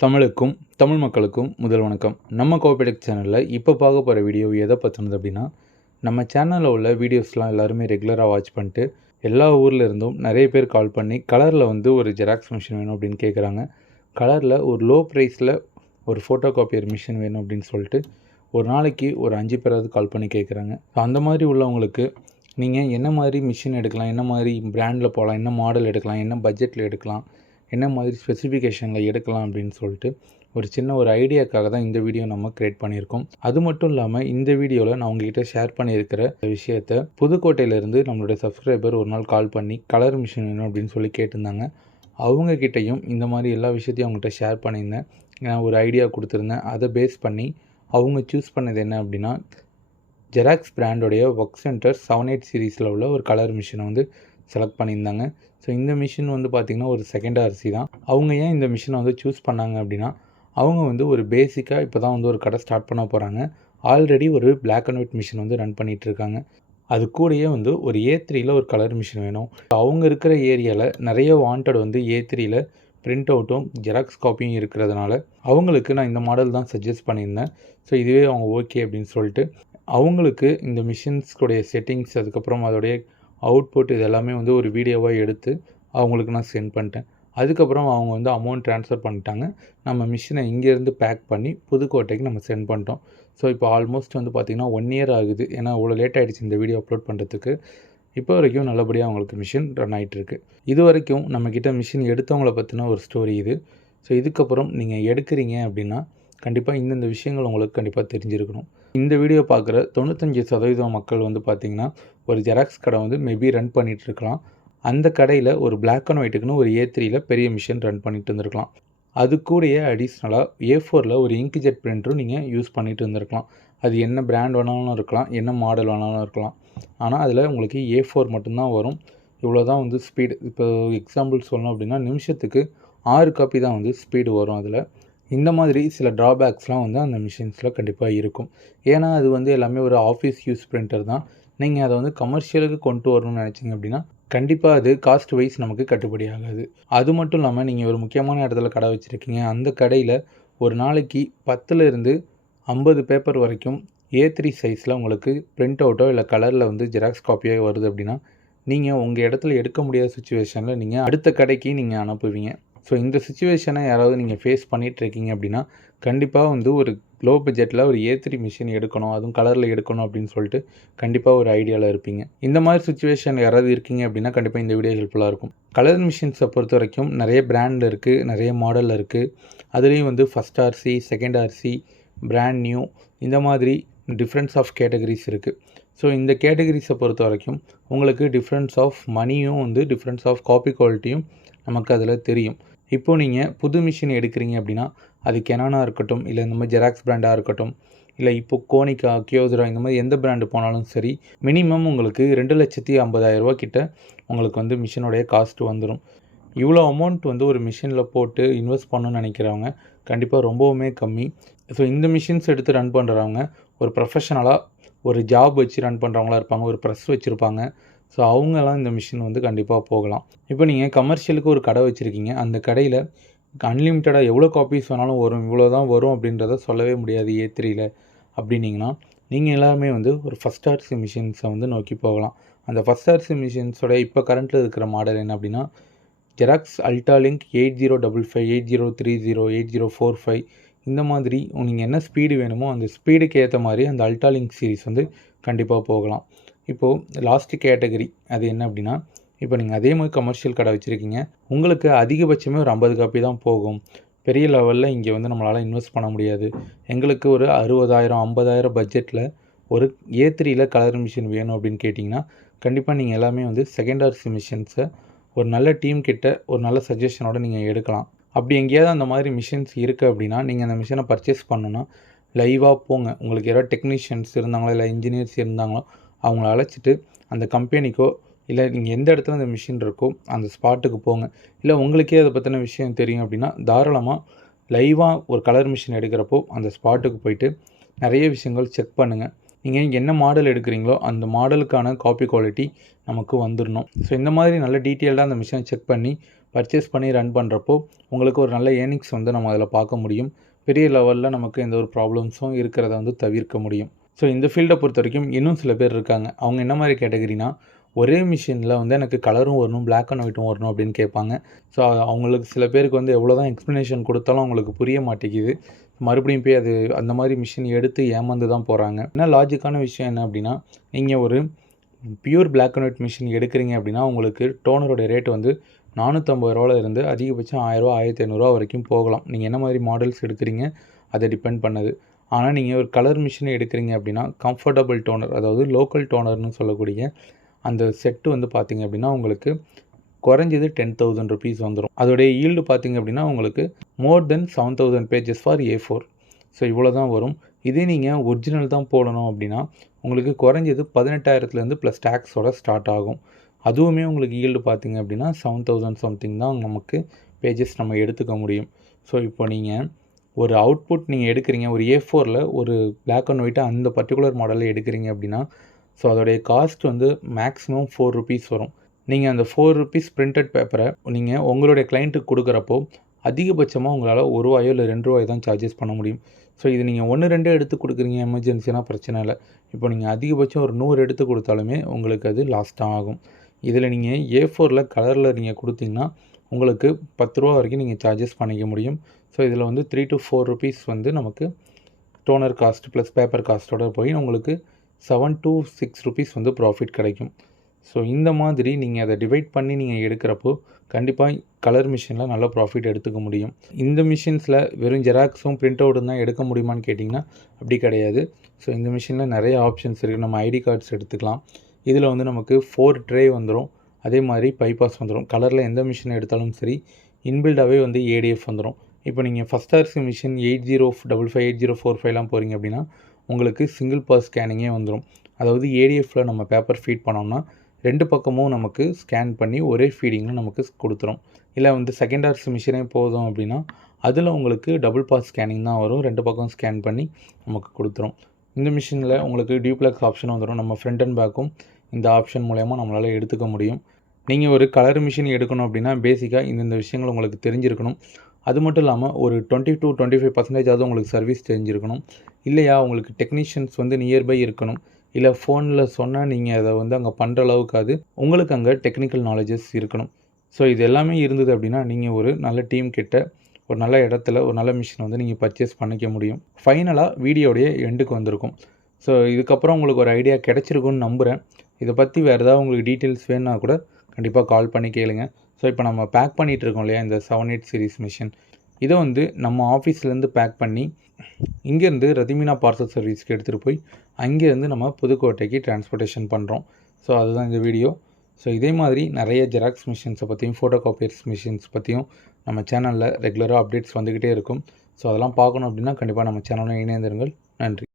தமிழுக்கும் தமிழ் மக்களுக்கும் முதல் வணக்கம். நம்ம கோபேடெக் சேனலில் இப்போ பார்க்க போகிற வீடியோ எதை பற்றினது அப்படின்னா நம்ம சேனலில் உள்ள வீடியோஸ்லாம் எல்லாருமே ரெகுலராக வாட்ச் பண்ணிட்டு எல்லா ஊரில் இருந்தும் நிறைய பேர் கால் பண்ணி கலரில் வந்து ஒரு ஜெராக்ஸ் மிஷின் வேணும் அப்படின்னு கேட்குறாங்க கலரில் ஒரு லோ ப்ரைஸில் ஒரு ஃபோட்டோ காப்பியர் மிஷின் வேணும் அப்படின்னு சொல்லிட்டு ஒரு நாளைக்கு ஒரு அஞ்சு பேராவது கால் பண்ணி கேட்குறாங்க ஸோ அந்த மாதிரி உள்ளவங்களுக்கு நீங்கள் என்ன மாதிரி மிஷின் எடுக்கலாம் என்ன மாதிரி பிராண்டில் போகலாம் என்ன மாடல் எடுக்கலாம் என்ன பட்ஜெட்டில் எடுக்கலாம் என்ன மாதிரி ஸ்பெசிஃபிகேஷனில் எடுக்கலாம் அப்படின்னு சொல்லிட்டு ஒரு சின்ன ஒரு ஐடியாக்காக தான் இந்த வீடியோ நம்ம க்ரியேட் பண்ணியிருக்கோம். அது மட்டும் இல்லாமல் இந்த வீடியோவில் நான் உங்ககிட்ட ஷேர் பண்ணியிருக்கிற விஷயத்த புதுக்கோட்டையிலேருந்து நம்மளுடைய சப்ஸ்கிரைபர் ஒரு நாள் கால் பண்ணி கலர் மிஷின் வேணும் அப்படின்னு சொல்லி கேட்டிருந்தாங்க. அவங்கக்கிட்டையும் இந்த மாதிரி எல்லா விஷயத்தையும் அவங்ககிட்ட ஷேர் பண்ணியிருந்தேன். நான் ஒரு ஐடியா கொடுத்துருந்தேன். அதை பேஸ் பண்ணி அவங்க சூஸ் பண்ணது என்ன அப்படின்னா ஜெராக்ஸ் பிராண்டோடைய ஒர்க் சென்டர் செவன் எயிட் சீரீஸில் உள்ள ஒரு கலர் மிஷினை வந்து செலக்ட் பண்ணியிருந்தாங்க. ஸோ இந்த மிஷின் வந்து பார்த்திங்கன்னா ஒரு செகண்ட் அரிசி தான். அவங்க ஏன் இந்த மிஷினை வந்து சூஸ் பண்ணாங்க அப்படின்னா அவங்க வந்து ஒரு பேசிக்காக இப்போ தான் வந்து ஒரு கடை ஸ்டார்ட் பண்ண போகிறாங்க ஆல்ரெடி ஒரு பிளாக் அண்ட் ஒயிட் மிஷின் வந்து ரன் பண்ணிகிட்ருக்காங்க அது கூடயே வந்து ஒரு ஏ த்ரீயில் ஒரு கலர் மிஷின் வேணும். அவங்க இருக்கிற ஏரியாவில் நிறைய வாண்டட் வந்து ஏ த்ரீயில் பிரிண்ட் அவுட்டும் ஜெராக்ஸ் காப்பியும் இருக்கிறதுனால அவங்களுக்கு நான் இந்த மாடல் தான் சஜஸ்ட் பண்ணியிருந்தேன். ஸோ இதுவே அவங்க ஓகே அப்படின்னு சொல்லிட்டு அவங்களுக்கு இந்த மிஷின்ஸ்குடைய செட்டிங்ஸ் அதுக்கப்புறம் அதோடைய அவுட்புட் இது எல்லாமே வந்து ஒரு வீடியோவாக எடுத்து அவங்களுக்கு நான் சென்ட் பண்ணிட்டேன். அதுக்கப்புறம் அவங்க வந்து அமௌண்ட் ட்ரான்ஸ்ஃபர் பண்ணிட்டாங்க. நம்ம மிஷினை இங்கேருந்து பேக் பண்ணி புதுக்கோட்டைக்கு நம்ம சென்ட் பண்ணிட்டோம். ஸோ இப்போ ஆல்மோஸ்ட் வந்து பார்த்திங்கன்னா ஒன் இயர் ஆகுது. ஏன்னா அவ்வளோ லேட் ஆகிடுச்சு இந்த வீடியோ அப்லோட் பண்ணுறதுக்கு இப்போ வரைக்கும் நல்லபடியாக அவங்களுக்கு மிஷின் ரன் ஆகிட்டுருக்கு இது வரைக்கும் நம்மக்கிட்ட மிஷின் எடுத்தவங்கள பற்றின ஒரு ஸ்டோரி இது. ஸோ இதுக்கப்புறம் நீங்கள் எடுக்கிறீங்க அப்படின்னா கண்டிப்பாக இந்தந்த விஷயங்கள் உங்களுக்கு கண்டிப்பாக தெரிஞ்சிருக்கணும். இந்த வீடியோ பார்க்குற தொண்ணூத்தஞ்சு சதவீதம் மக்கள் வந்து பார்த்திங்கன்னா ஒரு ஜெராக்ஸ் கடை வந்து மேபி ரன் பண்ணிகிட்டு இருக்கலாம் அந்த கடையில் ஒரு பிளாக் அண்ட் ஒயிட்டுக்குன்னு ஒரு ஏ த்ரீயில் பெரிய மிஷின் ரன் பண்ணிட்டு இருந்திருக்கலாம். அது கூடயே அடிஷ்னலாக ஏ ஃபோரில் ஒரு இங்க்ஜெட் பிரிண்டரும் நீங்கள் யூஸ் பண்ணிகிட்டு இருந்திருக்கலாம். அது என்ன பிராண்ட் வேணாலும் இருக்கலாம் என்ன மாடல் வேணாலும் இருக்கலாம். ஆனால் அதில் உங்களுக்கு ஏ ஃபோர் மட்டும்தான் வரும். இவ்வளோ தான் வந்து ஸ்பீடு இப்போ எக்ஸாம்பிள் சொல்லணும் அப்படின்னா நிமிஷத்துக்கு ஆறு காப்பி தான் வந்து ஸ்பீடு வரும் அதில். இந்த மாதிரி சில ட்ராபேக்ஸ்லாம் வந்து அந்த மிஷின்ஸில் கண்டிப்பாக இருக்கும். ஏன்னா அது வந்து எல்லாமே ஒரு ஆஃபீஸ் யூஸ் பிரிண்டர் தான். நீங்கள் அதை வந்து கமர்ஷியலுக்கு கொண்டு வரணும்னு நினச்சிங்க அப்படின்னா கண்டிப்பாக அது காஸ்ட் வைஸ் நமக்கு கட்டுப்படி ஆகாது. அது மட்டும் இல்லாமல் நீங்கள் ஒரு முக்கியமான இடத்துல கடை வச்சுருக்கீங்க. அந்த கடையில் ஒரு நாளைக்கு பத்துலேருந்து ஐம்பது பேப்பர் வரைக்கும் ஏ த்ரீ சைஸில் உங்களுக்கு பிரிண்ட் அவுட்டோ இல்லை கலரில் வந்து ஜெராக்ஸ் காப்பியோ வருது அப்படின்னா நீங்கள் உங்கள் இடத்துல எடுக்க முடியாத சுச்சுவேஷனில் நீங்கள் அடுத்த கடைக்கு நீங்கள் அனுப்புவீங்க. ஸோ இந்த சுச்சுவேஷனை யாராவது நீங்கள் ஃபேஸ் பண்ணிகிட்ருக்கீங்க அப்படின்னா கண்டிப்பாக வந்து ஒரு லோ பட்ஜெட்டில் ஒரு ஏ த்ரீ மிஷின் எடுக்கணும் அதுவும் கலரில் எடுக்கணும் அப்படின்னு சொல்லிட்டு கண்டிப்பாக ஒரு ஐடியாவில் இருப்பீங்க. இந்த மாதிரி சுச்சுவேஷன் யாராவது இருக்கீங்க அப்படின்னா கண்டிப்பாக இந்த வீடியோ ஹெல்ப்ஃபுல்லாக இருக்கும். கலர் மிஷின்ஸை பொறுத்த வரைக்கும் நிறைய பிராண்ட் இருக்குது நிறைய மாடல் இருக்குது அதுலேயும் வந்து first RC second RC brand new இந்த மாதிரி டிஃப்ரென்ஸ் ஆஃப் கேட்டகரிஸ் இருக்குது ஸோ இந்த கேட்டகரிஸை பொறுத்த வரைக்கும் உங்களுக்கு டிஃப்ரென்ஸ் ஆஃப் மணியும் வந்து டிஃப்ரென்ஸ் ஆஃப் காப்பி குவாலிட்டியும் நமக்கு அதில் தெரியும். இப்போது நீங்கள் புது மிஷின் எடுக்கிறீங்க அப்படின்னா அது கெனானா இருக்கட்டும் இல்லை இந்த மாதிரி ஜெராக்ஸ் பிராண்டாக இருக்கட்டும் இல்லை இப்போ கோனிக்கா கியோசரா இந்த மாதிரி எந்த பிராண்டு போனாலும் சரி மினிமம் உங்களுக்கு ரெண்டு லட்சத்தி ஐம்பதாயிரரூபா கிட்ட உங்களுக்கு வந்து மிஷினுடைய காஸ்ட் வந்துடும் இவ்வளோ அமௌண்ட் வந்து ஒரு மிஷினில் போட்டு இன்வெஸ்ட் பண்ணணும்னு நினைக்கிறவங்க கண்டிப்பாக ரொம்பவுமே கம்மி. ஸோ இந்த மிஷின்ஸ் எடுத்து ரன் பண்ணுறவங்க ஒரு ப்ரொஃபஷனலாக ஒரு ஜாப் வச்சு ரன் பண்ணுறவங்களா இருப்பாங்க ஒரு ப்ரெஸ் வச்சுருப்பாங்க. ஸோ அவங்கெல்லாம் இந்த மிஷின் வந்து கண்டிப்பாக போகலாம். இப்போ நீங்கள் கமர்ஷியலுக்கு ஒரு கடை வச்சுருக்கீங்க அந்த கடையில் அன்லிமிட்டடாக எவ்வளோ காப்பீஸ் வேணாலும் வரும் இவ்வளோ தான் வரும் அப்படின்றத சொல்லவே முடியாது ஏ த்ரீயில் அப்படின்னிங்கன்னா நீங்கள் எல்லாருமே வந்து ஒரு ஃபஸ்ட் ஆர்சி மிஷின்ஸை வந்து நோக்கி போகலாம். அந்த ஃபஸ்ட் ஆர்சி மிஷின்ஸோட இப்போ கரண்ட்டில் இருக்கிற மாடல் என்ன அப்படின்னா Xerox AltaLink eight zero double five eight zero three zero eight zero four five இந்த மாதிரி நீங்கள் என்ன ஸ்பீடு வேணுமோ அந்த ஸ்பீடுக்கு ஏற்ற மாதிரி அந்த அல்டாலிங்க் சீரிஸ் வந்து கண்டிப்பாக போகலாம். இப்போது லாஸ்ட் கேட்டகரி அது என்ன அப்படின்னா இப்போ நீங்கள் அதே மாதிரி கமர்ஷியல் கடை வச்சுருக்கீங்க உங்களுக்கு அதிகபட்சமே ஒரு ஐம்பது காப்பி தான் போகும். பெரிய லெவலில் இங்கே வந்து நம்மளால் இன்வெஸ்ட் பண்ண முடியாது. எங்களுக்கு ஒரு அறுபதாயிரம் ஐம்பதாயிரம் பட்ஜெட்டில் ஒரு ஏ த்ரீயில் கலர் மிஷின் வேணும் அப்படின்னு கேட்டிங்கன்னா கண்டிப்பாக நீங்கள் எல்லாமே வந்து செகண்ட் ஆர்சி மிஷின்ஸை ஒரு நல்ல டீம் கிட்ட ஒரு நல்ல சஜஷனோட நீங்கள் எடுக்கலாம். அப்படி எங்கேயாவது அந்த மாதிரி மிஷின்ஸ் இருக்குது அப்படின்னா நீங்கள் அந்த மிஷினை பர்ச்சேஸ் பண்ணணுன்னா லைவாக போங்க. உங்களுக்கு யாராவது டெக்னீஷியன்ஸ் இருந்தாங்களோ இல்லை இன்ஜினியர்ஸ் இருந்தாங்களோ அவங்கள அழைச்சிட்டு அந்த கம்பெனிக்கோ இல்லை நீங்கள் எந்த இடத்துல அந்த மிஷின் இருக்கோ அந்த ஸ்பாட்டுக்கு போங்க. இல்லை உங்களுக்கே அதை பற்றின விஷயம் தெரியும் அப்படின்னா தாராளமாக லைவாக ஒரு கலர் மிஷின் எடுக்கிறப்போ அந்த ஸ்பாட்டுக்கு போயிட்டு நிறைய விஷயங்கள் செக் பண்ணுங்கள் நீங்கள் என்ன மாடல் எடுக்கிறீங்களோ அந்த மாடலுக்கான காப்பி குவாலிட்டி நமக்கு வந்துடணும் ஸோ இந்த மாதிரி நல்ல டீட்டெயில்டாக அந்த மிஷினை செக் பண்ணி பர்ச்சேஸ் பண்ணி ரன் பண்ணுறப்போ உங்களுக்கு ஒரு நல்ல ஏர்னிங்ஸ் வந்து நம்ம அதில் பார்க்க முடியும். பெரிய லெவலில் நமக்கு எந்த ஒரு ப்ராப்ளம்ஸும் இருக்கிறத வந்து தவிர்க்க முடியும். ஸோ இந்த ஃபீல்டை பொறுத்த வரைக்கும் இன்னும் சில பேர் இருக்காங்க. அவங்க என்ன மாதிரி கேட்டகரினா ஒரே மிஷினில் வந்து எனக்கு கலரும் வரணும் பிளாக் அண்ட் ஒயிட்டும் வரணும் அப்படின்னு கேட்பாங்க. ஸோ அவங்களுக்கு சில பேருக்கு வந்து எவ்வளோ தான் எக்ஸ்ப்ளனேஷன் கொடுத்தாலும் அவங்களுக்கு புரிய மாட்டேங்குது. மறுபடியும் போய் அது அந்த மாதிரி மிஷின் எடுத்து ஏமாந்து தான் போகிறாங்க என்ன லாஜிக்கான விஷயம் என்ன அப்படின்னா நீங்கள் ஒரு pure black and white machine எடுக்கிறீங்க அப்படின்னா உங்களுக்கு டோனரோட ரேட் வந்து நானூற்றம்பது ரூபாவில் இருந்து அதிகபட்சம் ஆயிரரூவா ஆயிரத்தி ஐநூறுரூவா வரைக்கும் போகலாம். நீங்கள் என்ன மாதிரி மாடல்ஸ் எடுக்கிறீங்க அதை டிபெண்ட் பண்ணுது. ஆனால் நீங்கள் ஒரு கலர் மிஷின் எடுக்கிறீங்க அப்படின்னா கம்ஃபர்டபுள் டோனர் அதாவது லோக்கல் டோனர்னு சொல்லக்கூடிய அந்த செட்டு வந்து பார்த்தீங்க அப்படின்னா உங்களுக்கு குறைஞ்சது டென் தௌசண்ட் ருபீஸ் வந்துடும் அதோடைய ஈல்டு பார்த்தீங்க அப்படின்னா உங்களுக்கு more than seven thousand pages for A four so இவ்வளோ தான் வரும். இதே நீங்கள் ஒரிஜினல் தான் போடணும் அப்படின்னா உங்களுக்கு குறைஞ்சது பதினெட்டாயிரத்துலேருந்து ப்ளஸ் டேக்ஸோட ஸ்டார்ட் ஆகும். அதுவுமே உங்களுக்கு ஈல்டு பார்த்தீங்க அப்படின்னா செவன் தௌசண்ட் சம்திங் தான் நமக்கு பேஜஸ் நம்ம எடுத்துக்க முடியும். ஸோ இப்போ நீங்கள் ஒரு அவுட்புட் நீங்கள் எடுக்கிறீங்க ஒரு ஏ ஃபோரில் ஒரு பிளாக் அண்ட் ஒயிட்டாக அந்த பர்டிகுலர் மாடலில் எடுக்கிறீங்க அப்படின்னா ஸோ அதோடைய காஸ்ட் வந்து மேக்ஸிமம் ஃபோர் ருபீஸ் வரும். நீங்கள் அந்த ஃபோர் ருபீஸ் பிரிண்டட் பேப்பரை நீங்கள் உங்களுடைய கிளைண்ட்டுக்கு கொடுக்குறப்போ அதிகபட்சமாக உங்களால் ஒரு ரூபாயோ இல்லை ரெண்டு ரூபாயோ தான் சார்ஜஸ் பண்ண முடியும். ஸோ இது நீங்கள் ஒன்று ரெண்டே எடுத்து கொடுக்குறீங்க எமர்ஜென்சினா பிரச்சனை இல்லை. இப்போ நீங்கள் அதிகபட்சம் ஒரு நூறு எடுத்து கொடுத்தாலுமே உங்களுக்கு அது லாஸ்ட்டாக ஆகும். இதில் நீங்கள் ஏ ஃபோரில் கலரில் நீங்கள் கொடுத்தீங்கன்னா உங்களுக்கு பத்து ரூபா வரைக்கும் நீங்கள் சார்ஜஸ் பண்ணிக்க முடியும். ஸோ இதில் வந்து த்ரீ டு ஃபோர் ருபீஸ் வந்து நமக்கு டோனர் காஸ்ட் ப்ளஸ் பேப்பர் காஸ்ட்டோட போய் உங்களுக்கு செவன் டு சிக்ஸ் ருபீஸ் வந்து ப்ராஃபிட் கிடைக்கும். ஸோ இந்த மாதிரி நீங்கள் அதை டிவைட் பண்ணி நீங்கள் எடுக்கிறப்போ கண்டிப்பாக கலர் மிஷினில் நல்ல ப்ராஃபிட் எடுத்துக்க முடியும். இந்த மிஷின்ஸில் வெறும் ஜெராக்ஸும் பிரிண்ட் அவுட்டும் தான் எடுக்க முடியுமான்னு கேட்டிங்கன்னா அப்படி கிடையாது. ஸோ இந்த மிஷினில் நிறைய ஆப்ஷன்ஸ் இருக்குது நம்ம ஐடி கார்ட்ஸ் எடுத்துக்கலாம். இதில் வந்து நமக்கு ஃபோர் ட்ரே வந்துடும் அதே மாதிரி பைபாஸ் வந்துடும் கலரில் எந்த மிஷின் எடுத்தாலும் சரி இன்பில்டாகவே வந்து ஏடிஎஃப் வந்துடும் இப்போ நீங்கள் first RC machine eight zero double five eight zero four ஃபைவ்லாம் போகிறீங்க அப்படின்னா உங்களுக்கு சிங்கிள் பாஸ் ஸ்கேனிங்கே வந்துடும் அதாவது ஏடிஎஃப்பில் நம்ம பேப்பர் ஃபீட் பண்ணோம்னா ரெண்டு பக்கமும் நமக்கு ஸ்கேன் பண்ணி ஒரே ஃபீடிங்கில் நமக்கு கொடுத்துரும். இல்லை வந்து செகண்ட் ஆர்ஸ் மிஷினே போதும் அப்படின்னா அதில் உங்களுக்கு டபுள் பாஸ் ஸ்கேனிங் தான் வரும். ரெண்டு பக்கம் ஸ்கேன் பண்ணி நமக்கு கொடுத்துரும். இந்த மிஷினில் உங்களுக்கு டியூப்ளக்ஸ் ஆப்ஷன் வந்துடும் நம்ம ஃப்ரண்ட் அண்ட் பேக்கும் இந்த ஆப்ஷன் மூலயமா நம்மளால் எடுத்துக்க முடியும். நீங்கள் ஒரு கலர் மிஷின் எடுக்கணும் அப்படின்னா பேசிக்காக இந்தந்த விஷயங்கள் உங்களுக்கு தெரிஞ்சிருக்கணும். அது மட்டும் இல்லாமல் ஒரு டுவெண்ட்டி டு டுவெண்ட்டி ஃபைவ் பர்சன்டேஜாவது உங்களுக்கு சர்வீஸ் தெரிஞ்சிருக்கணும். இல்லையா உங்களுக்கு டெக்னீஷியன்ஸ் வந்து நியர்பை இருக்கணும். இல்லை ஃபோனில் சொன்னால் நீங்கள் அதை வந்து அங்கே பண்ணுற அளவுக்காது உங்களுக்கு அங்கே டெக்னிக்கல் நாலேஜஸ் இருக்கணும். ஸோ இது எல்லாமே இருந்தது அப்படின்னா நீங்கள் ஒரு நல்ல டீம் கிட்ட ஒரு நல்ல இடத்துல ஒரு நல்ல மிஷின் வந்து நீங்கள் பர்ச்சேஸ் பண்ணிக்க முடியும். ஃபைனலாக வீடியோடைய எண்டுக்கு வந்திருக்கும். ஸோ இதுக்கப்புறம் உங்களுக்கு ஒரு ஐடியா கிடச்சிருக்குன்னு நம்புகிறேன் இதை பற்றி வேறு ஏதாவது உங்களுக்கு டீட்டெயில்ஸ் வேணுன்னா கூட கண்டிப்பாக கால் பண்ணி கேளுங்க. ஸோ இப்போ நம்ம பேக் பண்ணிகிட்டு இருக்கோம் இல்லையா இந்த செவன் எயிட் சீரிஸ் மிஷின் இதை வந்து நம்ம ஆஃபீஸ்லேருந்து பேக் பண்ணி இங்கேருந்து ரதிமினா பார்சல் சர்வீஸ்க்கு எடுத்துகிட்டு போய் அங்கேருந்து நம்ம புதுக்கோட்டைக்கு டிரான்ஸ்போர்ட்டேஷன் பண்ணுறோம். ஸோ அதுதான் இந்த வீடியோ. ஸோ இதே மாதிரி நிறைய ஜெராக்ஸ் மிஷின்ஸை பற்றியும் ஃபோட்டோ காப்பியர்ஸ் மிஷின்ஸ் பற்றியும் நம்ம சேனலில் ரெகுலராக அப்டேட்ஸ் வந்துக்கிட்டே இருக்கும். ஸோ அதெல்லாம் பார்க்கணும் அப்படின்னா கண்டிப்பாக நம்ம சேனலில் இணைந்திருங்கள். நன்றி.